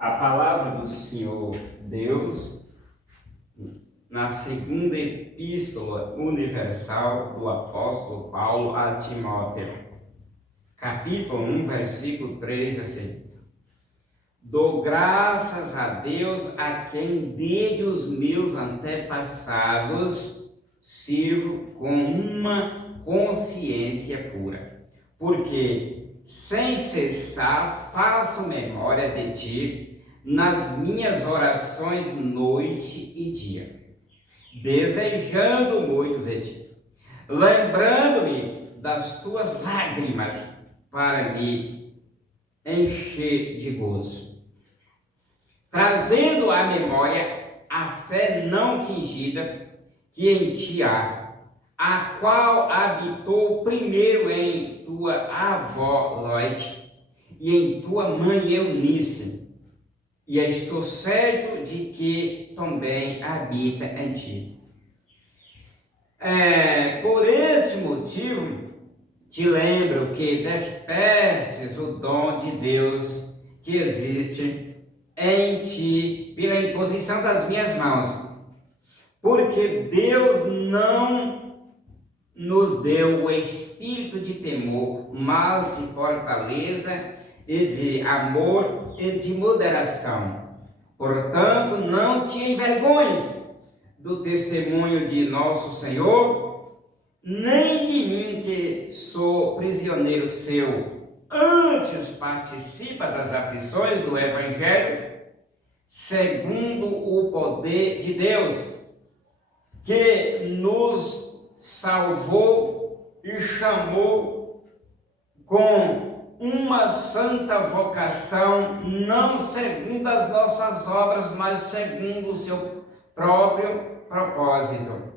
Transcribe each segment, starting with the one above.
A palavra do Senhor Deus, na segunda epístola universal do apóstolo Paulo a Timóteo, capítulo 1, versículo 3, assim: Dou graças a Deus, a quem desde os meus antepassados sirvo com uma consciência pura, porque sem cessar faço memória de ti nas minhas orações noite e dia, desejando muito de ti, lembrando-me das tuas lágrimas para me encher de gozo, trazendo à memória a fé não fingida que em ti há, a qual habitou primeiro em tua avó Loide e em tua mãe Eunice, e estou certo de que também habita em ti. Por esse motivo, te lembro que despertes o dom de Deus que existe em ti pela imposição das minhas mãos, porque Deus não nos deu o espírito de temor, mas de fortaleza e de amor e de moderação. Portanto, não te envergonhes do testemunho de nosso Senhor, nem de mim que sou prisioneiro seu. Antes participa das aflições do Evangelho, segundo o poder de Deus, que nos salvou e chamou com uma santa vocação, não segundo as nossas obras, mas segundo o seu próprio propósito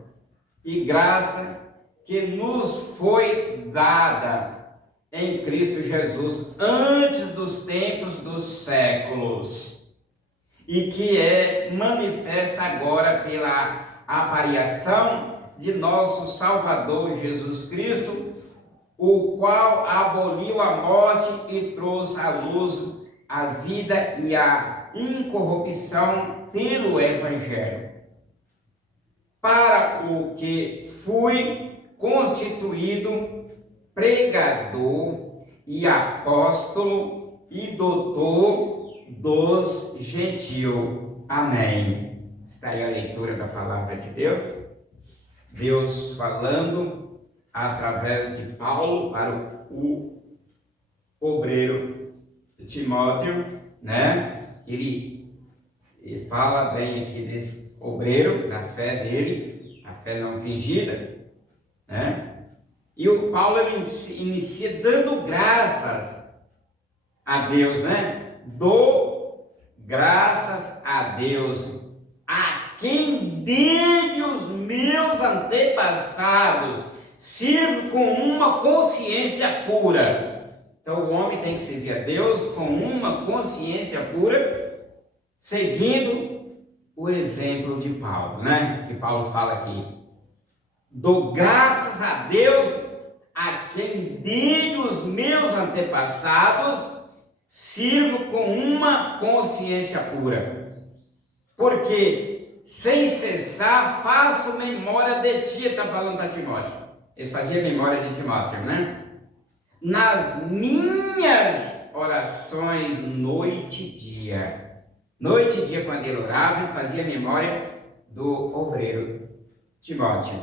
e graça que nos foi dada em Cristo Jesus antes dos tempos dos séculos, e que é manifesta agora pela aparição de nosso Salvador Jesus Cristo, o qual aboliu a morte e trouxe à luz a vida e a incorrupção pelo Evangelho, para o que fui constituído pregador e apóstolo e doutor dos gentios. Amém. Está aí a leitura da palavra de Deus. Deus falando através de Paulo para o obreiro Timóteo, né? Ele fala bem aqui desse obreiro, da fé dele, a fé não fingida, né? E o Paulo ele inicia dando graças a Deus, né? Dou graças a Deus, a quem desde os meus antepassados sirvo com uma consciência pura. Então o homem tem que servir a Deus com uma consciência pura, seguindo o exemplo de Paulo, né? Que Paulo fala aqui: dou graças a Deus, a quem desde os meus antepassados sirvo com uma consciência pura, porque sem cessar faço memória de ti. Está falando para Timóteo. Ele fazia memória de Timóteo, né? Nas minhas orações noite e dia. Noite e dia, quando ele orava, ele fazia memória do obreiro Timóteo.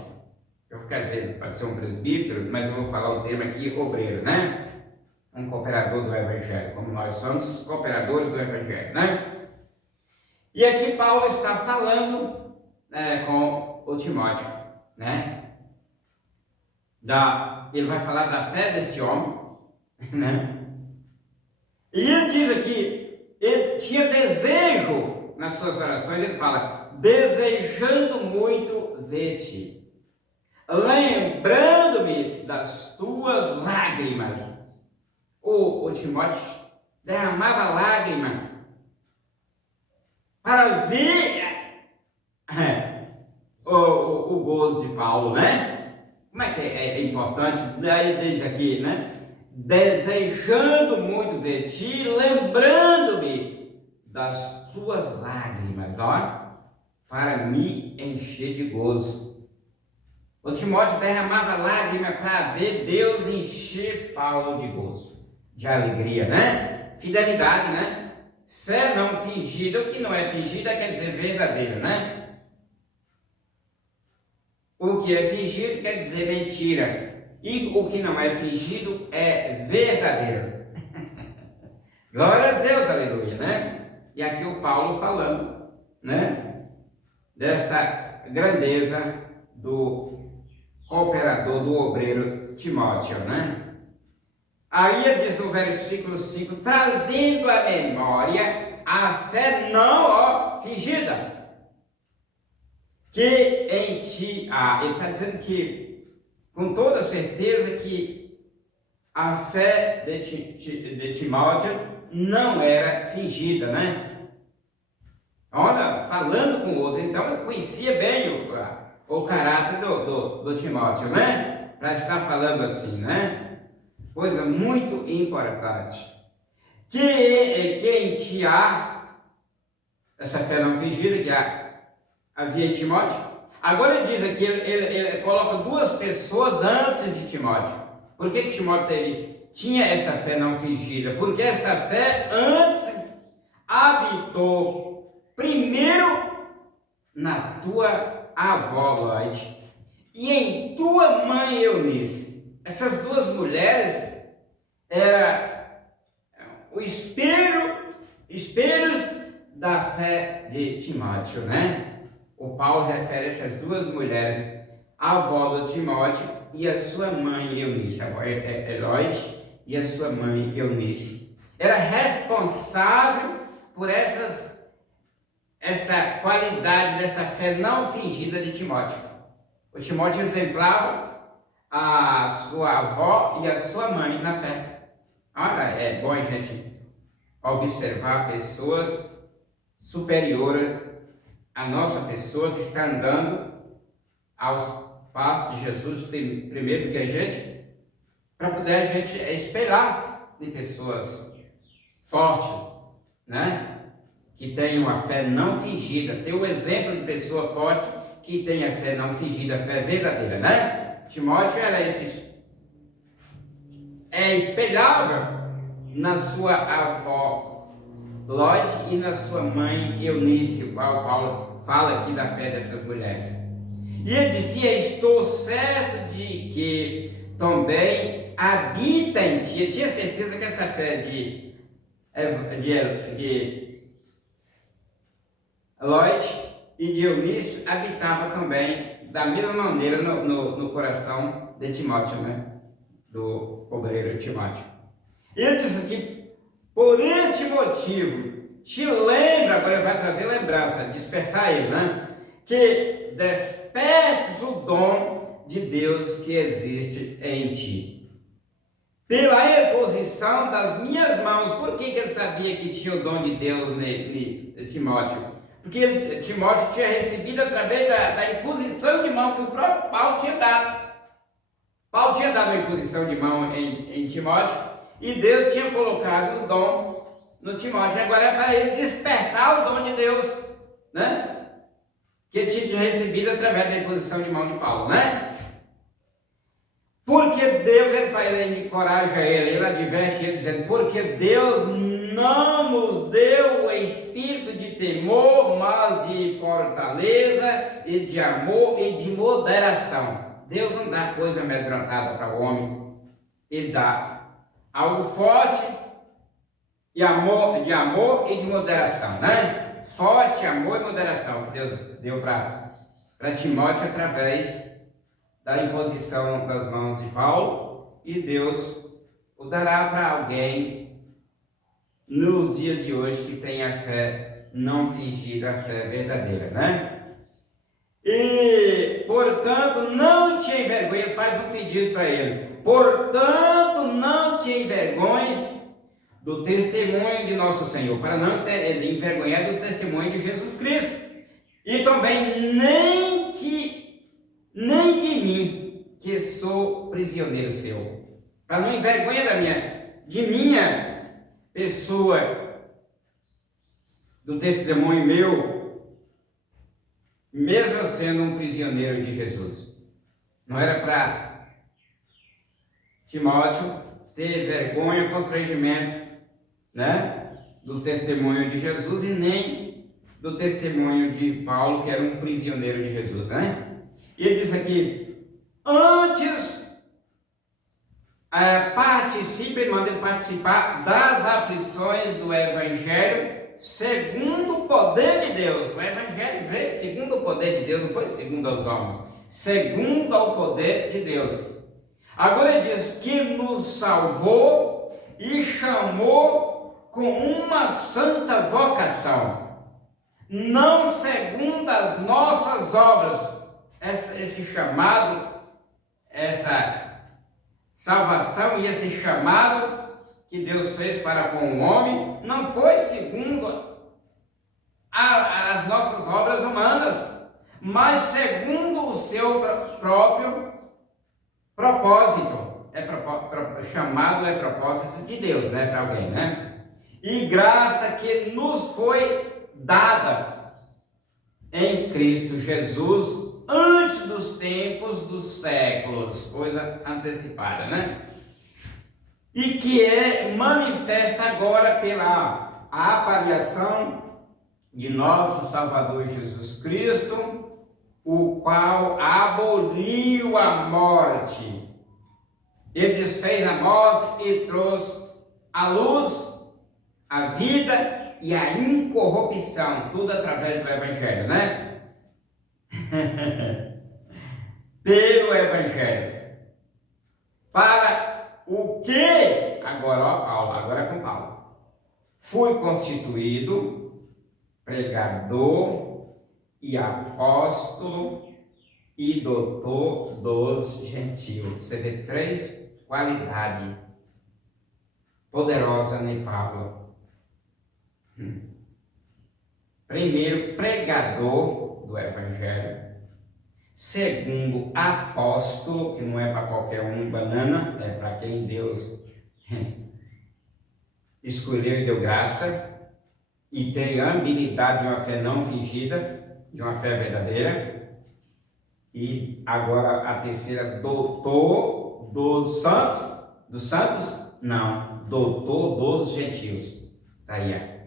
Eu vou dizer, pode ser um presbítero, mas eu vou falar o termo aqui, obreiro, né? Um cooperador do Evangelho, como nós somos cooperadores do Evangelho, né? E aqui Paulo está falando com o Timóteo, né? Ele vai falar da fé desse homem, né? E ele diz aqui, ele tinha desejo nas suas orações, ele fala, desejando muito de ti, lembrando-me das tuas lágrimas. O Timóteo derramava lágrima para ver o gozo de Paulo, né? Como é que é importante? Daí diz aqui, né? Desejando muito de ti, lembrando-me das tuas lágrimas, ó, para me encher de gozo. O Timóteo derramava lágrimas para ver Deus encher Paulo de gozo, de alegria, né? Fidelidade, né? Fé não fingida. O que não é fingida quer dizer verdadeira, né? O que é fingido quer dizer mentira. E o que não é fingido é verdadeiro. Glória a Deus, aleluia, né? E aqui o Paulo falando, né? Desta grandeza do cooperador, do obreiro Timóteo, né? Aí ele diz no versículo 5, trazendo à memória a fé não fingida, que em ti há. Ele está dizendo que, com toda certeza, que a fé de Timóteo não era fingida, né? Olha, falando com o outro, então ele conhecia bem o caráter do Timóteo, né? Para estar falando assim, né? Coisa muito importante. Que em ti há essa fé não fingida que havia em Timóteo. Agora ele diz aqui, ele coloca duas pessoas antes de Timóteo. Por que Timóteo tinha esta fé não fingida? Porque esta fé antes habitou primeiro na tua avó Lloyd e em tua mãe Eunice. Essas duas mulheres eram o espelhos da fé de Timóteo, né? O Paulo refere essas duas mulheres, a avó do Timóteo e a sua mãe Eunice, a avó Lloyd e a sua mãe Eunice. Era responsável por esta qualidade desta fé não fingida de Timóteo. O Timóteo exemplava a sua avó e a sua mãe na fé. Olha, é bom a gente observar pessoas superiores à nossa pessoa que está andando aos passos de Jesus primeiro do que a gente, para poder a gente espelhar em pessoas fortes, né? Que tenham a fé não fingida, ter o exemplo de pessoa forte que tem a fé não fingida, a fé verdadeira, né? Timóteo é espelhável na sua avó Lloyd e na sua mãe Eunice, o qual Paulo fala aqui da fé dessas mulheres. E ele dizia: estou certo de que também habita em ti. Eu tinha certeza que essa fé de Lloyd e de Eunice habitava também da mesma maneira no coração de Timóteo, né? Do obreiro Timóteo. Ele diz aqui: por este motivo, te lembra, agora vai trazer lembrança, despertar ele, né? Que despertes o dom de Deus que existe em ti. Pela imposição das minhas mãos. Por que ele sabia que tinha o dom de Deus em Timóteo? Porque Timóteo tinha recebido através da imposição de mão que o próprio Paulo tinha dado. Paulo tinha dado a imposição de mão em Timóteo e Deus tinha colocado o dom no Timóteo. Agora é para ele despertar o dom de Deus, né? Que ele tinha recebido através da imposição de mão de Paulo, né? Porque Deus, ele encoraja ele adverte ele dizendo: porque Deus não nos deu o espírito de temor, mas de fortaleza e de amor e de moderação. Deus não dá coisa amedrontada para o homem, ele dá algo forte de amor e de moderação, né? Forte, amor e moderação que Deus deu para Timóteo através da imposição das mãos de Paulo, e Deus o dará para alguém nos dias de hoje que tem a fé não fingida, a fé verdadeira, né? E, portanto, não te envergonhes, ele faz um pedido para ele: portanto, não te envergonhes do testemunho de nosso Senhor, para não te envergonhar do testemunho de Jesus Cristo, e também nem de mim, que sou prisioneiro seu, para não envergonhar de minha pessoa, do testemunho meu, mesmo eu sendo um prisioneiro de Jesus. Não era para Timóteo ter vergonha, constrangimento, né, do testemunho de Jesus e nem do testemunho de Paulo, que era um prisioneiro de Jesus, né? E ele diz aqui: antes mandem participar das aflições do Evangelho segundo o poder de Deus. O Evangelho veio segundo o poder de Deus, não foi segundo aos homens, segundo ao poder de Deus. Agora ele diz que nos salvou e chamou com uma santa vocação, não segundo as nossas obras. Esse chamado, essa salvação e esse chamado que Deus fez para com o homem, não foi segundo as nossas obras humanas, mas segundo o seu próprio propósito. Chamado é propósito de Deus, né, para alguém, né? E graça que nos foi dada em Cristo Jesus antes dos tempos dos séculos, coisa antecipada, né? E que é manifesta agora pela aparição de nosso Salvador Jesus Cristo, o qual aboliu a morte. Ele desfez a morte e trouxe a luz, a vida e a incorrupção, tudo através do Evangelho, né? Pelo Evangelho. Para o que? Agora é com Paulo. Fui constituído pregador e apóstolo e doutor dos gentios. Você vê 3 qualidades poderosas em Paulo. Primeiro, pregador do Evangelho. Segundo, apóstolo, que não é para qualquer um, banana, é para quem Deus escolheu e deu graça, e tem a habilidade de uma fé não fingida, de uma fé verdadeira. E agora a terceira, doutor dos santos? Não, doutor dos gentios. Está aí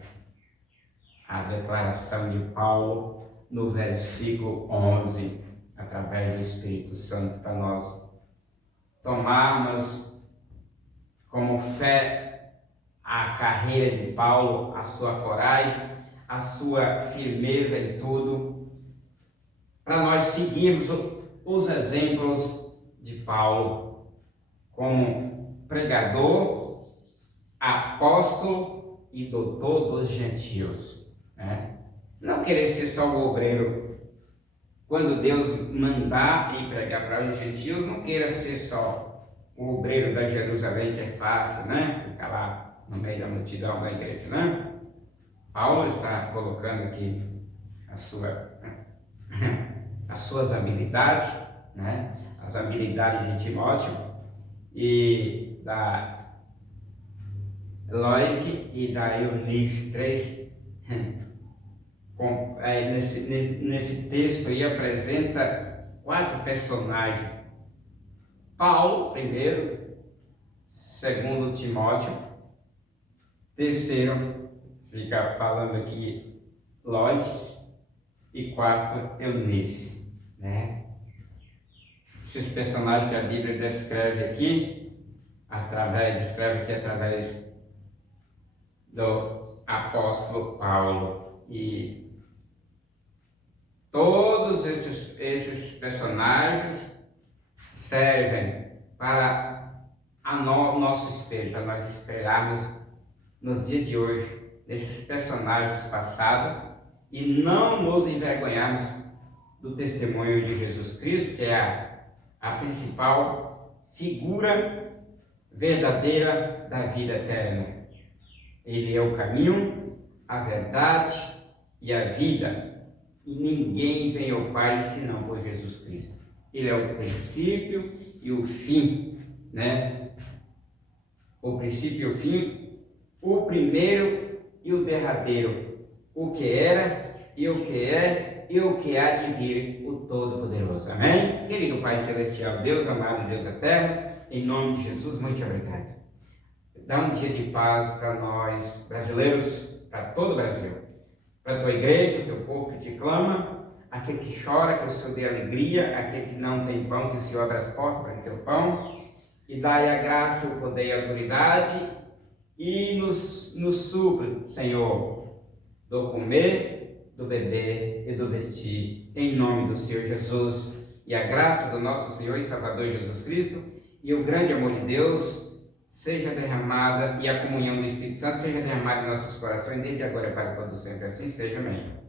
a declaração de Paulo no versículo 11, através do Espírito Santo, para nós tomarmos como fé a carreira de Paulo, a sua coragem, a sua firmeza em tudo, para nós seguirmos os exemplos de Paulo como pregador, apóstolo e doutor dos gentios, né? Não querer ser só o obreiro. Quando Deus mandar ir pregar para os gentios, não queira ser só o obreiro da Jerusalém, que é fácil, né? Ficar lá no meio da multidão da igreja, né? Paulo está colocando aqui as suas habilidades, né? As habilidades de Timóteo e da Lloyd e da Eunice, 3. Nesse texto aí apresenta 4 personagens. Paulo, primeiro. Segundo, Timóteo. Terceiro, fica falando aqui Lloyd. E 4, Eunice, né? Esses personagens que a Bíblia descreve aqui, através do apóstolo Paulo. E todos esses personagens servem para o nosso espelho, para nós esperarmos nos dias de hoje, nesses personagens passados, e não nos envergonharmos do testemunho de Jesus Cristo, que é a principal figura verdadeira da vida eterna. Ele é o caminho, a verdade e a vida. E ninguém vem ao Pai senão por Jesus Cristo. Ele é o princípio e o fim, né? O princípio e o fim, o primeiro e o derradeiro. o que era, e o que é, e o que há de vir, o Todo-Poderoso. Amém? Querido Pai Celestial, Deus amado, Deus eterno, em nome de Jesus, muito obrigado. Dá um dia de paz para nós, brasileiros, para todo o Brasil, para a tua igreja, o teu povo que te clama, aquele que chora, que o Senhor dê alegria, aquele que não tem pão, que o Senhor abra as portas para o teu pão, e dai a graça, o poder e a autoridade, e nos supre, Senhor, do comer, do beber e do vestir, em nome do Senhor Jesus, e a graça do nosso Senhor e Salvador Jesus Cristo, e o grande amor de Deus seja derramada, e a comunhão do Espírito Santo seja derramada em nossos corações, desde agora para todo sempre, assim seja, amém.